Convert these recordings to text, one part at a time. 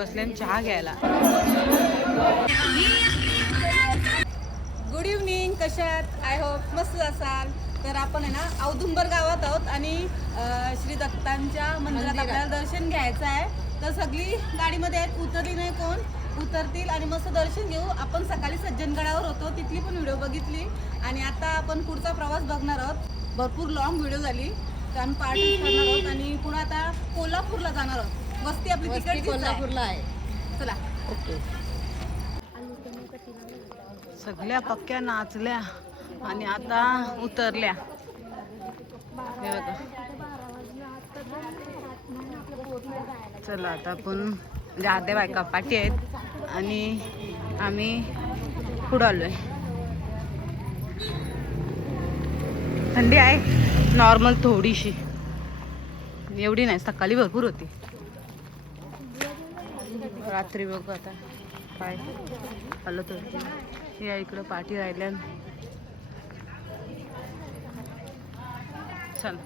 बसले चहा घ्यायला. गुड इव्हनिंग, कशात? आय होप मस्त असाल. तर आपण आहे ना औदुंबर गावात आहोत आणि श्री दत्तांच्या मंदिरात आपल्याला दर्शन घ्यायचं आहे. तर सगळी गाडीमध्ये आहेत, उतरली नाही कोण, उतरतील आणि मस्त दर्शन घेऊ. आपण सकाळी सज्जनगडावर होतो, तिथली पण व्हिडिओ बघितली आणि आता आपण पुढचा प्रवास बघणार आहोत. भरपूर लॉंग व्हिडिओ झाली तर आम्ही पार्टी करणार आहोत आणि पुन्हा आता कोल्हापूरला जाणार आहोत. वस्ती आपली तिकडची कोल्हापूरला आहे. चला. ओके. सगळ्या पक्क्या नाचल्या आणि आता उतरल्या. हे बघा. चला आता आपण जाते बायका पाठी आहेत आणि आम्ही पुढे आलोय. थंडी आहे नॉर्मल, थोडीशी, एवढी नाही. सकाळी भरपूर होती. रात्री बघू आता काय हालत होती. या इकडं पाठी राहिल्या. चल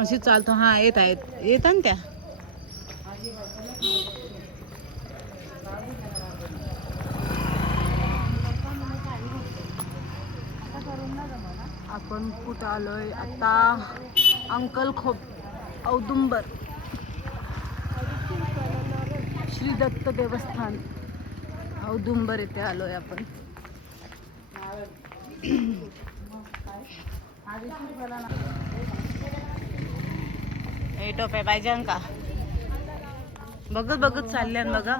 अशी चालतो. हा येत आहेत, येत ना त्या. आपण कुठं आलोय आता? अंकल खोप, औदुंबर श्री दत्त देवस्थान औदुंबर येथे आलोय आपण. हे टोप्या पाहिजे का? बघत बघत चालल्या बघा.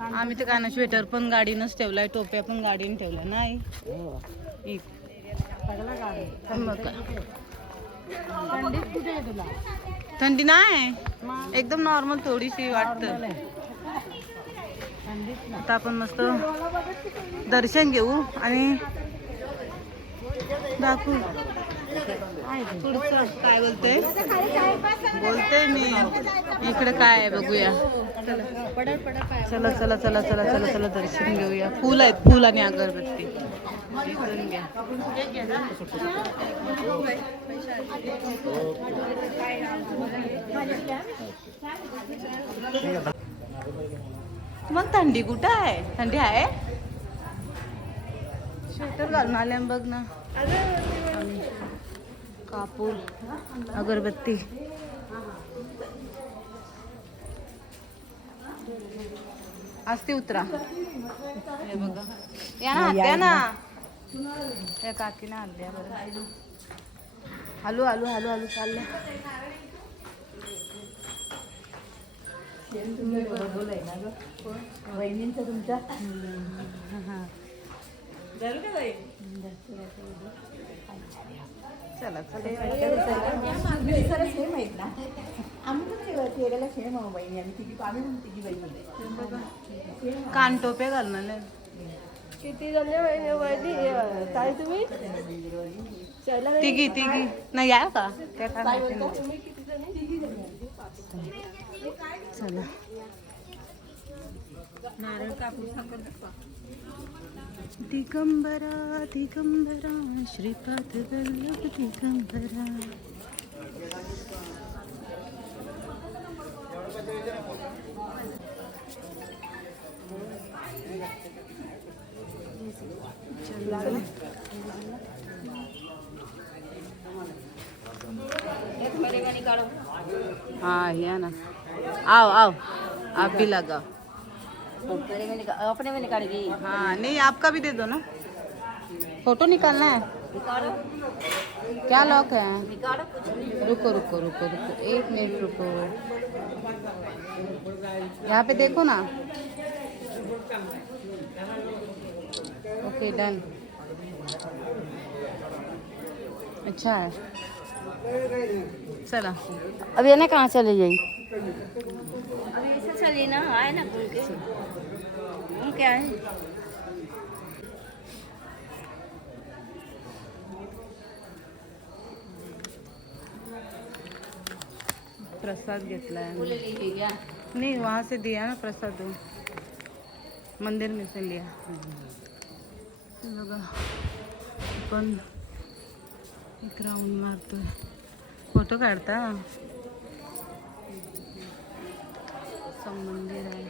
आम्ही तर काय ना, स्वेटर पण गाडीनच ठेवलाय, टोप्या पण गाडीने ठेवल्या. नाही थंडी नाही, एकदम नॉर्मल, थोडीशी वाटतं. आता आपण मस्त दर्शन घेऊ आणि दाखवू पुढचं काय बोलते. बोलते मी इकडे काय आहे बघूया. चला चला चला चला चला चला दर्शन घेऊया. फुल आहेत, फुल आणि अगरबत्ती इकडून घ्या. मग थंडी कुठं आहे? थंडी आहे. स्वेटर घालून आल्या बघ ना. कापूर, अगरबत्ती. असते उतरा. हे बघा, या ना, द्या ना. त्या काकीना हात द्या बरं. हलू हलू हलू हलू चालले. वहिनींचं तुमच्या चला चला. सेम आहेत ना. आम्ही पण केलेला सेम आहो बहिणी. आम्ही तिघी, आम्ही पण तिघी बहिणी. कानटोपे घालणार. किती जण वहिनी काय तुम्ही? तिघी तिघी नाही या का? त्या काय चला. नारळ कापूर साखर. दिगंबरा दिगंबरा श्रीपाद वल्लभ दिगंबरा. हाँ या ना, आओ आओ आप भी लगाओ. अपने में निकालेगी. हाँ नहीं, आपका भी दे दो ना. फोटो निकालना है. क्या लॉक है? रुको रुको रुको रुको, एक मिनट रुको. यहाँ पे देखो ना. Okay done. अच्छा है. चला. अब ये ना कहाँ चले जाई? अभी ऐसे चली ना, आए ना घूम के. क्या है? प्रसाद घेतलाय. नहीं वहाँ से दिया ना प्रसाद, मंदिर में से लिया. बघा पण एक राऊंड मारतोय, फोटो काढता. मंदिर है,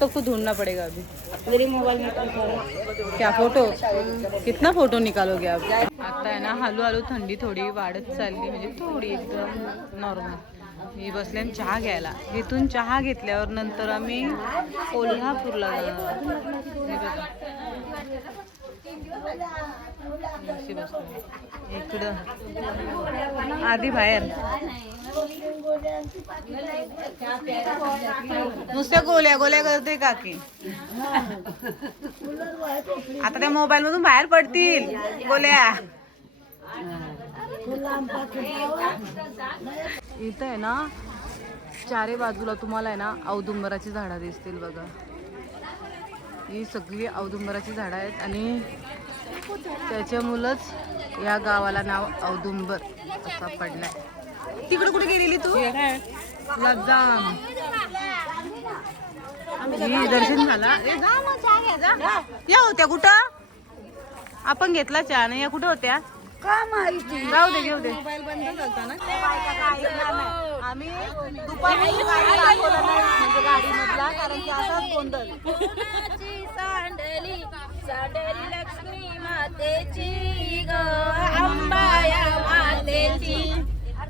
सबको ढूंढना पड़ेगा अभी. मेरे मोबाइल में तो क्या फोटो, कितना फोटो निकालोगे आप. आता आहे ना हळूहळू थंडी थोडी वाढत चालली, म्हणजे थोडी एकदम नॉर्मल. मी बसले आणि चहा घ्यायला. इथून चहा घेतल्यावर नंतर आम्ही कोल्हापूरला जाणार. इकडं आधी बाहेर नुसत्या गोल्या गोल्या करते काकी. आता त्या मोबाईल मधून बाहेर पडतील गोल्या. इथं आहे ना चारी बाजूला तुम्हाला आहे ना औदुंबराची झाडं दिसतील बघा. ही सगळी औदुंबराची झाडं आहेत आणि त्याच्यामुळंच या गावाला नाव औदुंबर असा पडलाय. तिकडे कुठे गेलेली तू. गुलाबजाम दर्शन झाला. या होत्या कुठं, आपण घेतला चहा नाही. या कुठं होत्या का माहिती. जाऊ दे, घेऊ दे. मोबाईल बंद झाला ना, आम्ही दुपारी म्हणजे गाडी मधला, कारण की असाच गोंधळ. सांडली सांडली लक्ष्मी मातेची ग, अंबाया मातेची.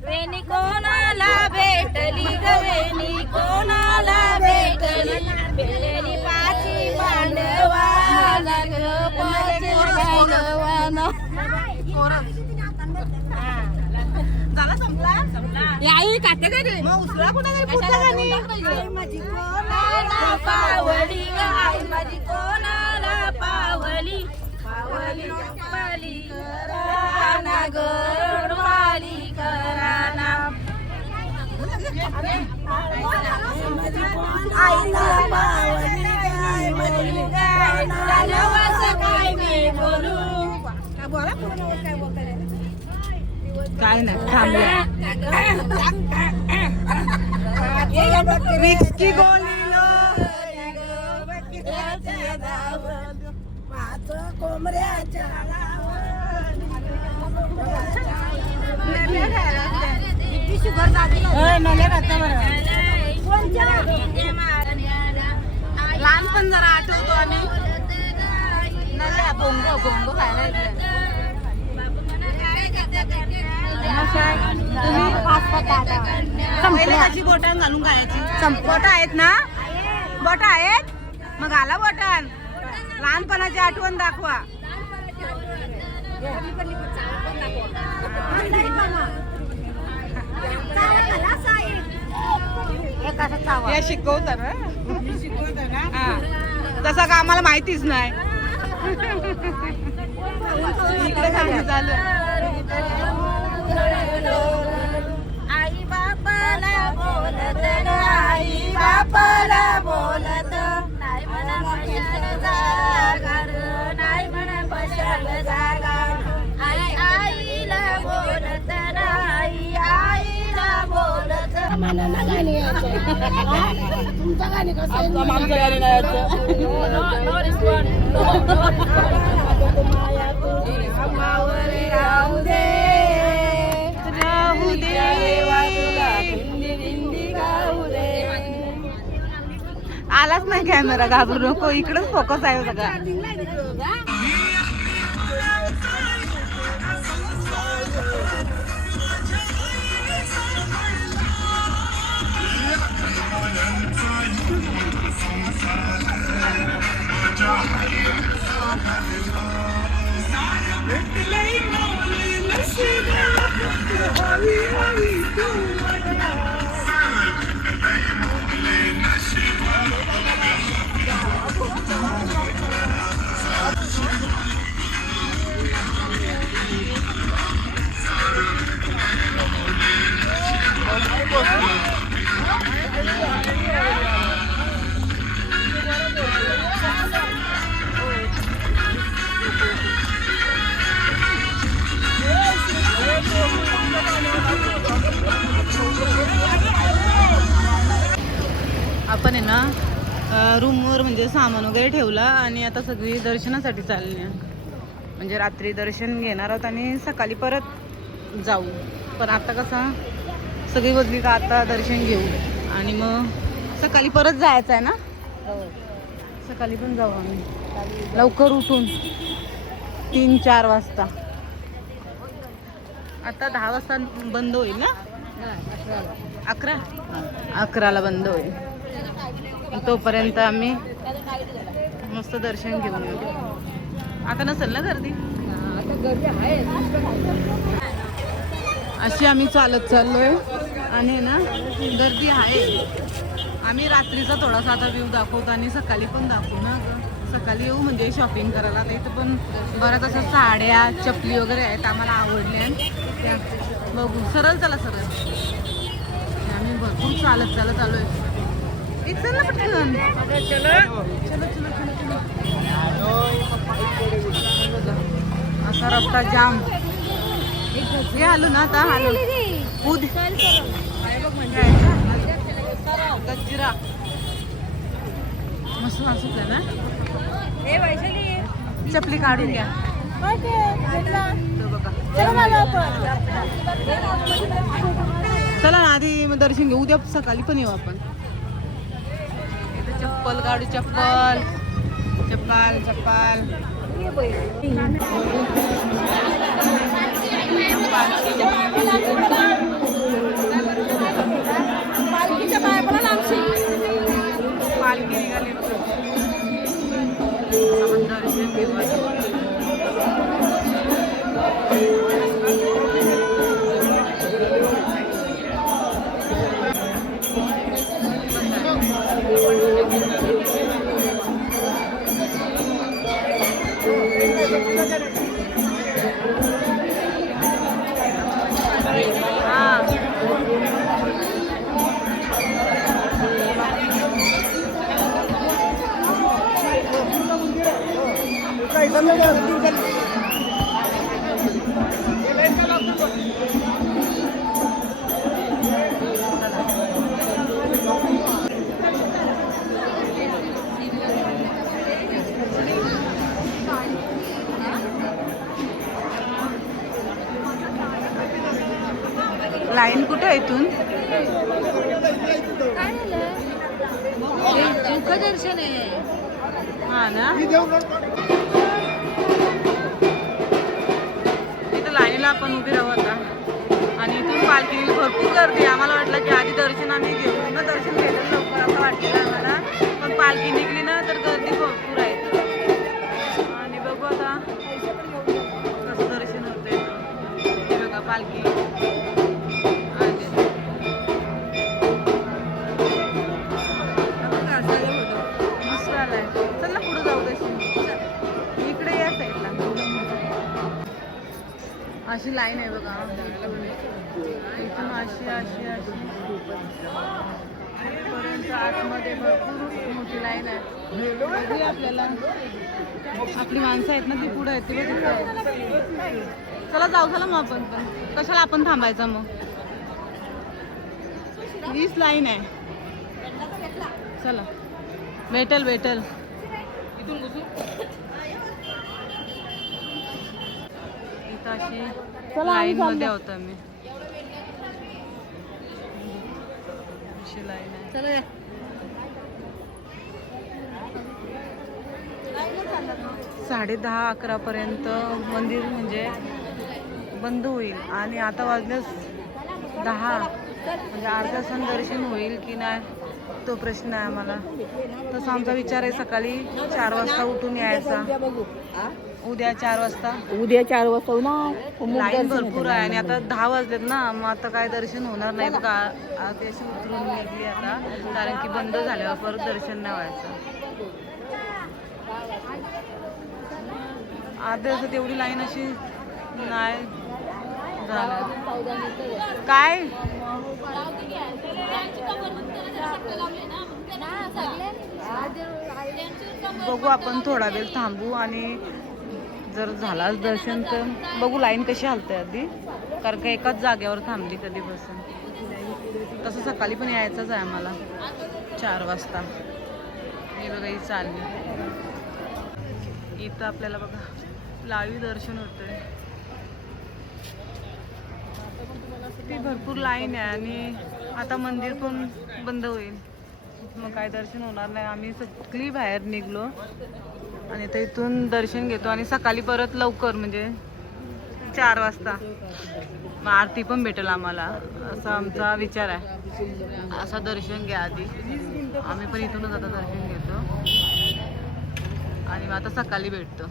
वेणी कोणाला भेटली ग, वेणी कोणाला भेटली. भेटली पाची पांडवाला ग, पाची पांडवाला. झाला संपला. आई काटे काय मग उसळा कुठे पुढच्या गाणी. माझी कोणाला पावली ग, आई माझी कोणाला पावली. पावली पाली कराना ग, पाली कराना. आईला पावली काय म्हणली काय, नवस काय मी बोलू. काय नाही थांबल्या. विक्स की गोली लो. लहानपण जरा आठवतो आम्ही. नल्या भोंगो भोंगो खायला येते. तुम्ही कशी बोटान घालून खायची. बोट आहेत ना, बोट आहेत मग घाला बोटान. लहानपणाची आठवण दाखवा. हे शिकवतात ना, तसं का आम्हाला माहितीच नाही. इकडे सांगू चालू. आई बापाला बोलत, आई बापाला बोलत. नाही म्हणा पशाल जागार, नाही म्हणा पशाल जागार. आई आईला बोलत, आई आईला बोलत. तुमचं गाणी कसं आहे. आमचं गाणी नाही राहू दे, राहू दे. आलाच नाही कॅमेरा, घाबरू नको. इकडेच फोकस आहे बघा. आपण आहे ना रूमवर म्हणजे सामान वगैरे ठेवला आणि आता सगळी दर्शनासाठी चालली आहे. म्हणजे रात्री दर्शन घेणार आहोत आणि सकाळी परत जाऊ. पण आता कसं सगळी बदली का आता दर्शन घेऊ आणि मग सकाळी परत जायचं आहे ना. सकाळी पण जाऊ आम्ही लवकर उठून 3-4 वाजता. आता 10 वाजता बंद होईल ना. 11ला बंद होईल. तोपर्यंत आम्ही मस्त दर्शन घेऊन येऊ. आता नसेल ना गर्दी. अशी आम्ही चालत चाललोय आणि ना गर्दी आहे. आम्ही रात्रीचा थोडासा आता व्ह्यू दाखवतो आणि सकाळी पण दाखवू ना. सकाळी येऊ म्हणजे शॉपिंग करायला. इथं पण बऱ्याच असं साड्या चपली वगैरे आहेत आम्हाला आवडल्या त्या बघू. सरळ चला सरळ. आम्ही भरपूर चालत चालत आलोय. एक चल ना पटकन. असा रस्ता जाम. हे आलो ना आता आलो. गजरा मस्त सुटलं ना. चपली काढून घ्या. चला ना आधी दर्शन घेऊ. उद्या सकाळी पण येऊ आपण. चप्पल काढू. चप्पल चप्पल चप्पल. पालखी निघाली. आपण दर्शन घेऊ. लाईन कुठे आहे इथून? मुखदर्शन आहे. हा ना. इथं लाईनीला आपण उभी राहू आता आणि इथून पालखी. भरपूर गर्दी. आम्हाला वाटलं की आधी दर्शन आम्ही घेऊ ना. दर्शन घेतलं लवकर असं वाटलं आम्हाला. पण पालखी निघली ना तर गर्दी भरपूर आहे. आणि बघू आता कसं दर्शन होतंय. हे बघा पालखी. अशी लाईन आहे बघा. इथून अशी अशी अशी पर्यंत आतमध्ये भरपूर मोठी लाईन आहे. आपल्याला आपली माणसं आहेत ना ती पुढे आहेत. ती बघितलं आहे. चला जाऊ. चला मग आपण पण. कशाला आपण थांबायचं मग. हीच लाईन आहे. चला भेटेल भेटेल. इथून घुसू. अशी लाईन मध्ये होता मी. अशी लाईन आहे. 10:30-11 पर्यंत मंदिर म्हणजे बंद होईल आणि आता वाजल्यास 10 म्हणजे अर्ध्या तासाने दर्शन होईल की नाही तो प्रश्न आहे आम्हाला. तसं आमचा विचार आहे सकाळी 4 वाजता उठून यायचा. उद्या 4 वाजता. लाईन भरपूर आहे आणि आता 10 वाजलेत ना. मग आता काय दर्शन होणार नाही बघा. अशी उतरून निघली आता कारण की बंद झाल्यावर परत दर्शन नाही व्हायचं. अर्ध्या तासात एवढी लाईन अशी नाही झालं काय. बघू आपण थोडा वेळ थांबू आणि जर झालाच दर्शन तर बघू लाईन कशी हलते आधी. कारण का एकाच जागेवर थांबली कधीपासून. तसं सकाळी पण यायचंच आहे आम्हाला 4 वाजता. हे बघा ही चालली. इथं आपल्याला बघा लाईव्ह दर्शन होतंय. ती भरपूर लाईन आहे आणि आता मंदिर पण बंद होईल, मग काय दर्शन होणार नाही. आम्ही सगळी बाहेर निघलो आणि आता इथून दर्शन घेतो आणि सकाळी परत लवकर म्हणजे 4 वाजता मग आरती पण भेटेल आम्हाला, असा आमचा विचार आहे. असं दर्शन घ्या आधी, आम्ही पण इथूनच आता दर्शन घेतो आणि मग आता सकाळी भेटतो.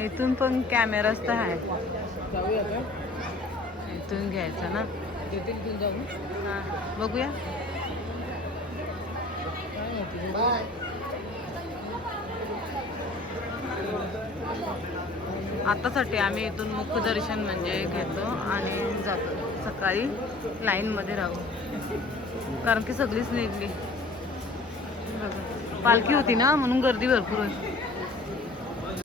इथून पण कॅमेराच तर आहे, इथून घ्यायचा ना. हां बघूया. आतासाठी आम्ही इथून मुख्य दर्शन म्हणजे घेतो आणि जातो. सकाळी लाईनमध्ये राहू, कारण की सगळीच निघली. पालखी होती ना म्हणून गर्दी भरपूर होती.